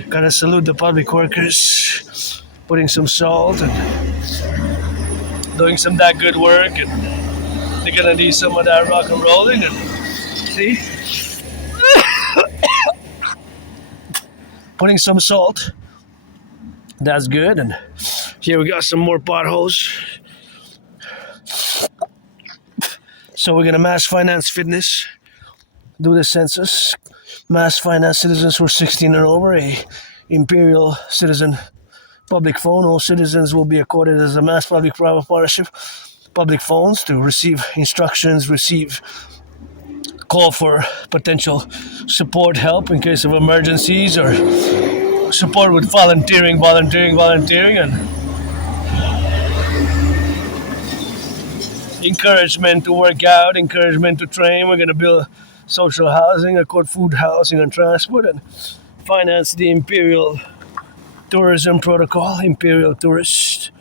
Gotta salute the public workers, putting some salt and doing some that good work, and they're gonna need some of that rock and rolling, and see, putting some salt. That's good. And here we got some more potholes. So we're gonna mass finance fitness, do the census, mass finance citizens who are 16 and over, a imperial citizen public phone. All citizens will be accorded as a mass public-private partnership public phones to receive instructions, call for potential support, help in case of emergencies, or support with volunteering, and encouragement to work out, encouragement to train. We're going to build social housing, accord food, housing, and transport, and finance the Imperial Tourism Protocol, Imperial Tourists.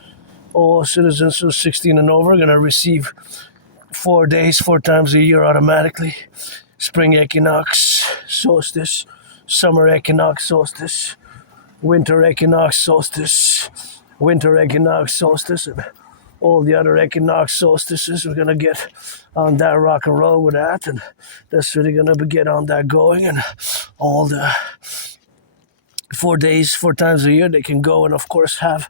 All citizens who are 16 and over are going to receive 4 days, 4 times a year automatically. Spring equinox, solstice, summer equinox, solstice, winter equinox, solstice, and all the other equinox solstices. We're going to get on that rock and roll with that, and that's really going to get on that going, and all the 4 days, 4 times a year, they can go and, of course, have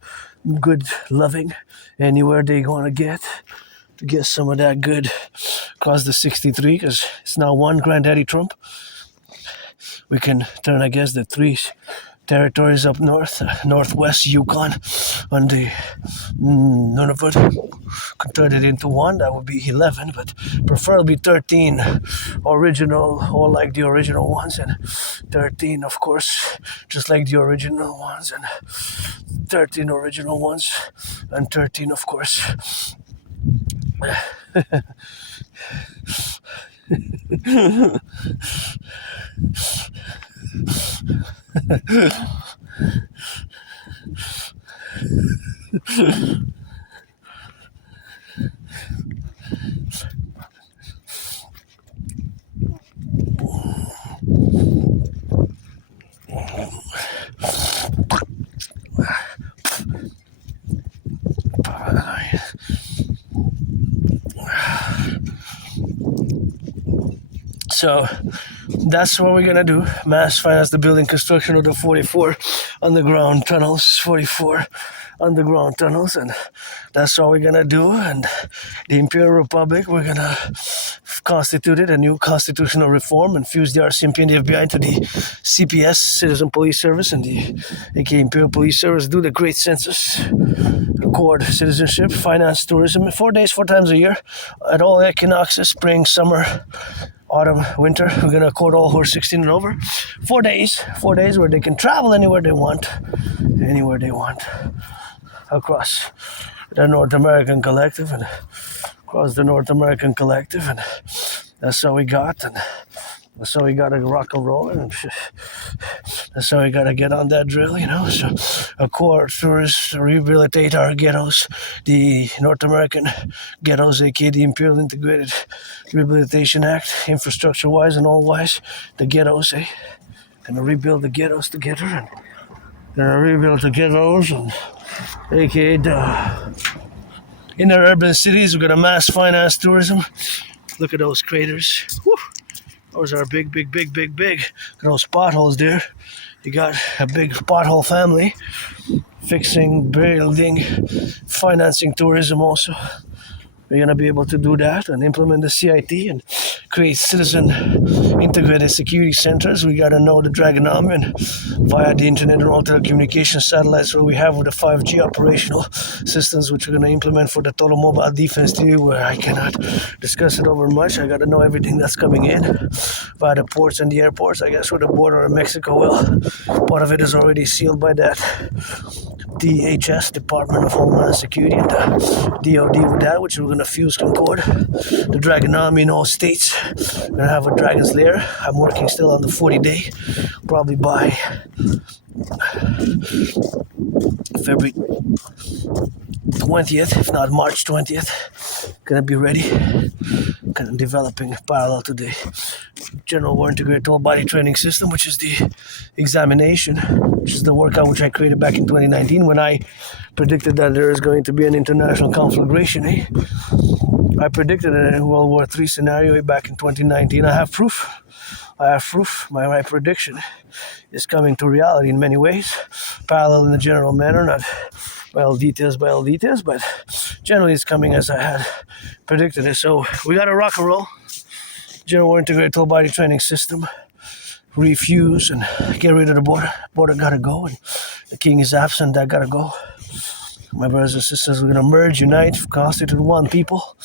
good loving anywhere they want to get some of that good across the 63, because it's now one Granddaddy Trump. We can turn, I guess, the 3 territories up north, northwest Yukon, on the Nunavut. Could turn it into one, that would be 11, but preferably 13 original, all like the original ones, and 13, of course, just like the original ones, and 13 original ones, and 13, of course. So that's what we're gonna do. Mass finance the building construction of the 44 underground tunnels, 44 underground tunnels, and that's what we're gonna do. And the Imperial Republic, we're gonna constitute it a new constitutional reform and fuse the RCMP and the FBI into the CPS, Citizen Police Service, and the aka Imperial Police Service, do the great census, record citizenship, finance tourism, 4 days, 4 times a year, at all equinoxes, spring, summer, autumn, winter. We're gonna record all who are 16 and over. 4 days where they can travel anywhere they want, across the North American Collective and that's how we got, and that's how we gotta rock and roll, and that's how we gotta get on that drill, So, a core tourists rehabilitate our ghettos, the North American ghettos, aka the Imperial Integrated Rehabilitation Act, infrastructure-wise and all-wise, the ghettos, Gonna rebuild the ghettos together, and gonna rebuild the ghettos, and aka the inner urban cities. We're gonna mass finance tourism. Look at those craters. Whew. Those are big. Look at those potholes there. You got a big pothole family fixing, building, financing tourism also. We're going to be able to do that and implement the CIT and create citizen integrated security centers. We got to know the Dragonomy and via the internet and all telecommunication satellites where we have with the 5G operational systems, which we're going to implement for the total mobile defense theory, where I cannot discuss it over much. I got to know everything that's coming in via the ports and the airports. I guess with the border of Mexico, well, part of it is already sealed by that DHS, Department of Homeland Security, and the DOD with that, which we're going to fuse concord. The Dragonomy in all states. We're going to have a Dragon's Lair. I'm working still on the 40-day, probably by February 20th, if not March 20th. Gonna be ready. Kind of developing parallel to the General War Integrated Whole Body Training System, which is the examination, which is the workout which I created back in 2019 when I predicted that there is going to be an international conflagration. I predicted a World War III scenario back in 2019. I have proof. My prediction is coming to reality in many ways, parallel in the general manner, not by all details, but generally it's coming as I had predicted it. So we got to rock and roll. General War Integrated Whole Body Training System. Refuse and get rid of the border. Border gotta go, and the king is absent. That gotta go. My brothers and sisters, we're gonna merge, unite, constitute one people.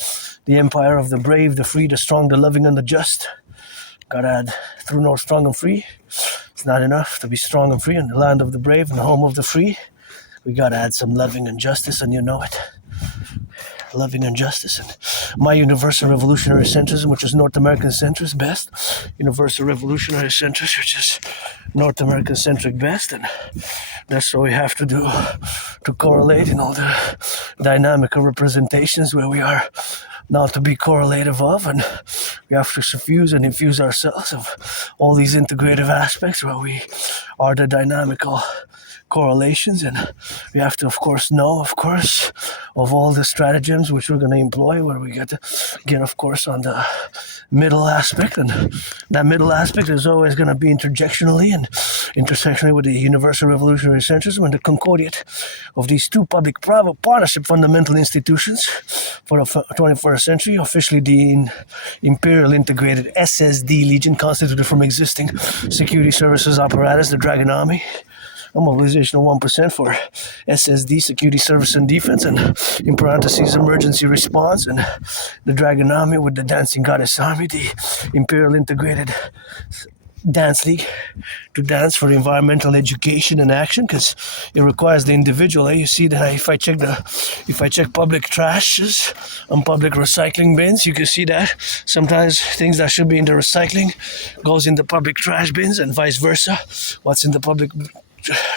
The empire of the brave, the free, the strong, the loving, and the just. Gotta add through north, strong and free. It's not enough to be strong and free in the land of the brave and the home of the free. We gotta add some loving and justice, and you know it. Loving and justice, and my universal revolutionary centrism, which is North American centrist best. Universal revolutionary centrist, which is North American centric best, and that's what we have to do to correlate in all the dynamic of representations where we are not to be correlative of, and we have to suffuse and infuse ourselves of all these integrative aspects where we are the dynamical correlations, and we have to of course know of all the stratagems which we're going to employ, where we get of course on the middle aspect, and that middle aspect is always going to be interjectionally and intersectionally with the universal revolutionary centrism and the concordiate of these two public-private partnership fundamental institutions for the 21st century, officially the Imperial Integrated SSD Legion, constituted from existing security services apparatus, the Dragonomy, a mobilization of 1% for SSD, security service and defense, and in parentheses, emergency response, and the Dragon Army with the Dancing Goddess Army, the Imperial Integrated Dance League to dance for environmental education and action, because it requires the individual. You see that if I check public trashes and public recycling bins, you can see that sometimes things that should be in the recycling goes in the public trash bins, and vice versa. What's in the public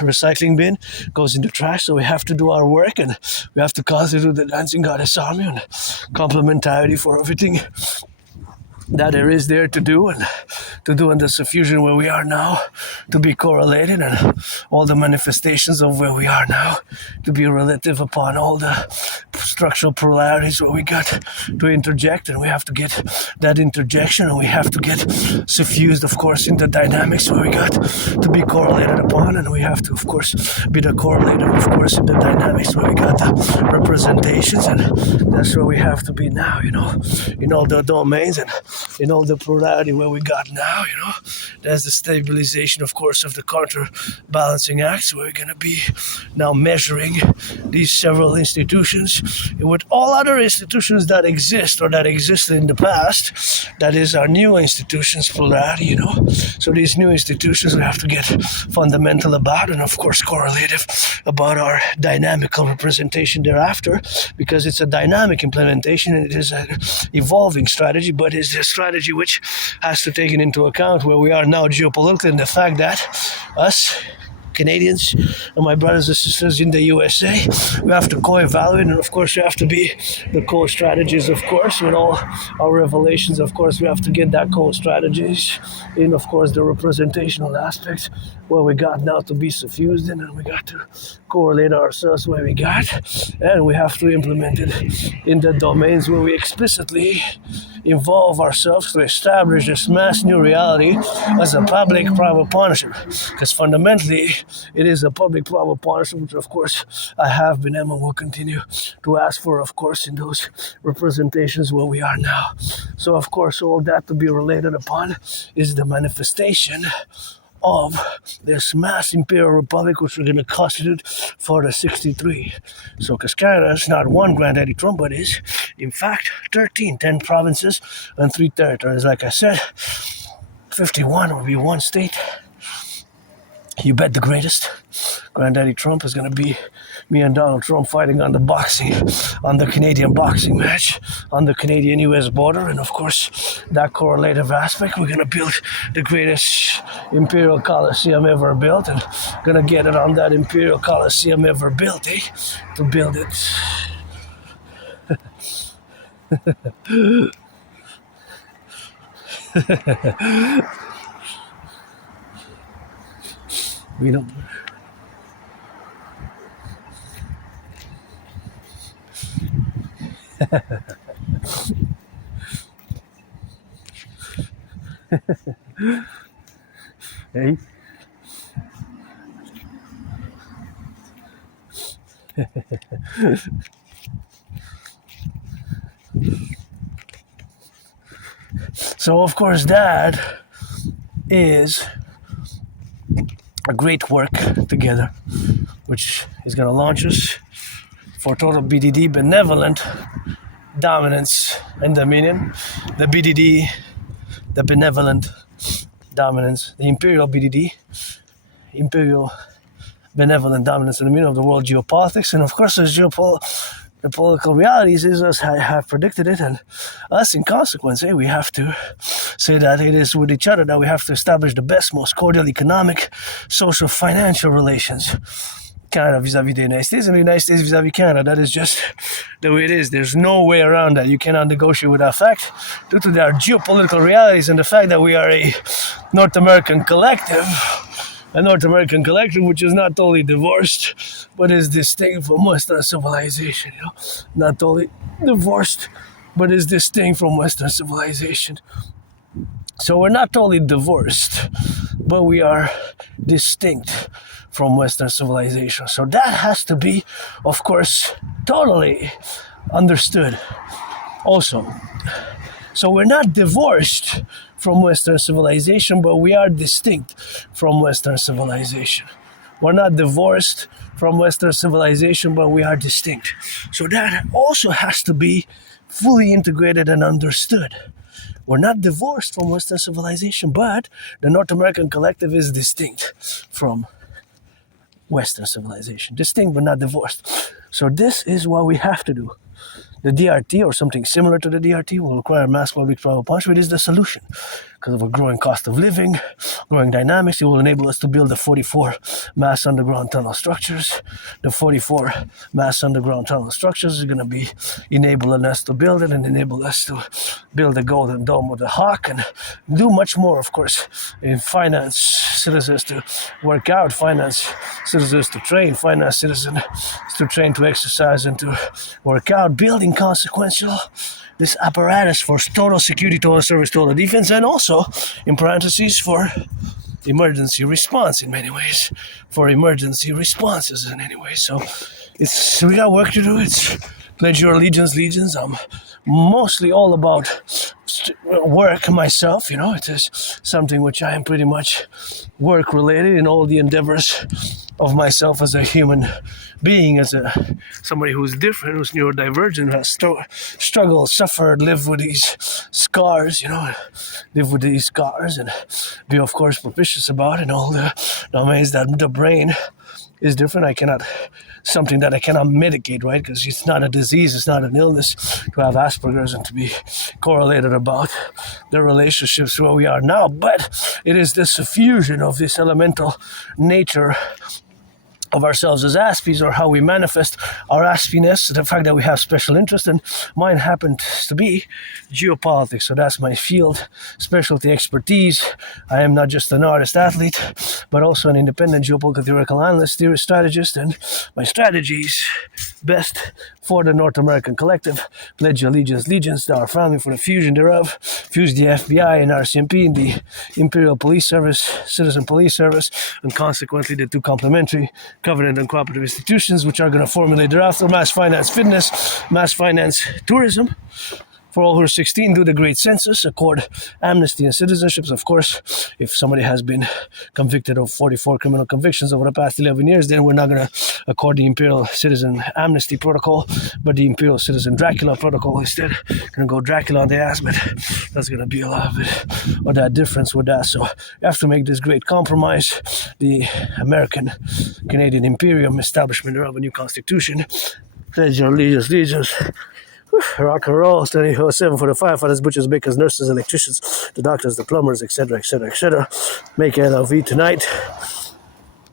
recycling bin goes in the trash. So we have to do our work, and we have to constitute the Dancing Goddess Army and complementarity for everything that there is there to do in the suffusion where we are now, to be correlated, and all the manifestations of where we are now to be relative upon all the structural polarities where we got to interject, and we have to get that interjection, and we have to get suffused, of course, in the dynamics where we got to be correlated upon, and we have to, of course, be the correlator, of course, in the dynamics where we got the representations, and that's where we have to be now, in all the domains and in all the plurality where we got now, there's the stabilization, of course, of the counterbalancing acts, where we're going to be now measuring these several institutions with all other institutions that exist or that existed in the past. That is our new institutions plurality, So these new institutions we have to get fundamental about, and of course correlative about our dynamical representation thereafter, because it's a dynamic implementation and it is an evolving strategy, but it's a strategy which has to take into account where we are now geopolitically, and the fact that us Canadians and my brothers and sisters in the USA, we have to co-evaluate, and of course we have to be the co-strategies, of course, with all our revelations. Of course we have to get that co-strategies in, of course, the representational aspect where we got now to be suffused in, and we got to correlate ourselves where we got, and we have to implement it in the domains where we explicitly involve ourselves to establish this mass new reality as a public-private partnership, because fundamentally it is a public-private partnership, which of course I have been and will continue to ask for, of course, in those representations where we are now. So of course all that to be related upon is the manifestation of this mass imperial republic, which we're going to constitute for the 63. So, because Canada is not one granddaddy Trump, but is, in fact, 10 provinces and 3 territories. Like I said, 51 will be one state. You bet the greatest. Granddaddy Trump is going to be me and Donald Trump fighting on the Canadian boxing match, on the Canadian-US border, and of course, that correlative aspect, we're going to build the greatest Imperial Coliseum ever built, and going to get it on that Imperial Coliseum ever built, to build it. We don't... Hey. So of course that is a great work together, which is going to launch us for total BDD, benevolent dominance and dominion. The BDD, the benevolent dominance, the imperial BDD, imperial benevolent dominance and dominion of the world geopolitics. And of course, as the political realities is as I have predicted it, and us in consequence, we have to say that it is with each other that we have to establish the best, most cordial economic, social, financial relations. Canada vis-a-vis the United States and the United States vis-a-vis Canada. That is just the way it is. There's no way around that. You cannot negotiate with that fact due to their geopolitical realities and the fact that we are a North American collective, which is not totally divorced, but is distinct from Western civilization. Not totally divorced, but is distinct from Western civilization. So we're not totally divorced, but we are distinct from Western civilization. So that has to be, of course, totally understood also. So we're not divorced from Western civilization, but we are distinct from Western civilization. We're not divorced from Western civilization, but we are distinct. So that also has to be fully integrated and understood. We're not divorced from Western civilization, but the North American collective is distinct from Western civilization. Distinct but not divorced. So this is what we have to do. The DRT or something similar to the DRT will require mass public travel punishment is the solution. Because of a growing cost of living, growing dynamics, it will enable us to build the 44 mass underground tunnel structures. The 44 mass underground tunnel structures are going to be enabling us to build it and enable us to build the Golden Dome with the Hawk and do much more, of course, in finance citizens to work out, finance citizens to train, finance citizens to train to exercise and to work out, building consequential this apparatus for total security, total service, total defense, and also, in parentheses, for emergency response in many ways, for emergency responses in any way. So we got work to do. It's pledge your allegiance, legions. I'm mostly all about work myself, it is something which I am pretty much work related in all the endeavors of myself as a human being, as somebody who's different, who's neurodivergent, has struggled, suffered, lived with these scars, live with these scars and be, of course, propitious about it, and all the ways that the brain is different. Something that I cannot mitigate, right? Because it's not a disease, it's not an illness to have Asperger's and to be correlated about the relationships where we are now. But it is this fusion of this elemental nature of ourselves as Aspies, or how we manifest our Aspieness, the fact that we have special interest, and mine happens to be geopolitics. So that's my field, specialty, expertise. I am not just an artist athlete, but also an independent geopolitical theoretical analyst, theorist, strategist, and my strategies best for the North American collective. Pledge allegiance, legions to our family for the fusion thereof. Fuse the FBI and RCMP and the Imperial Police Service, Citizen Police Service, and consequently the two complementary covenant and cooperative institutions, which are going to formulate thereafter mass finance fitness, mass finance tourism. For all who are 16, do the great census, accord amnesty and citizenships. Of course, if somebody has been convicted of 44 criminal convictions over the past 11 years, then we're not going to accord the Imperial Citizen Amnesty Protocol, but the Imperial Citizen Dracula Protocol instead. Going to go Dracula on the ass, but that's going to be a lot of it, or that difference with that. So you have to make this great compromise. The American Canadian Imperium establishment of a new constitution. Pledge your allegiance. Rock and roll, standing 07 for the firefighters, butchers, bakers, nurses, electricians, the doctors, the plumbers, etc., etc., etc. Make LLV tonight.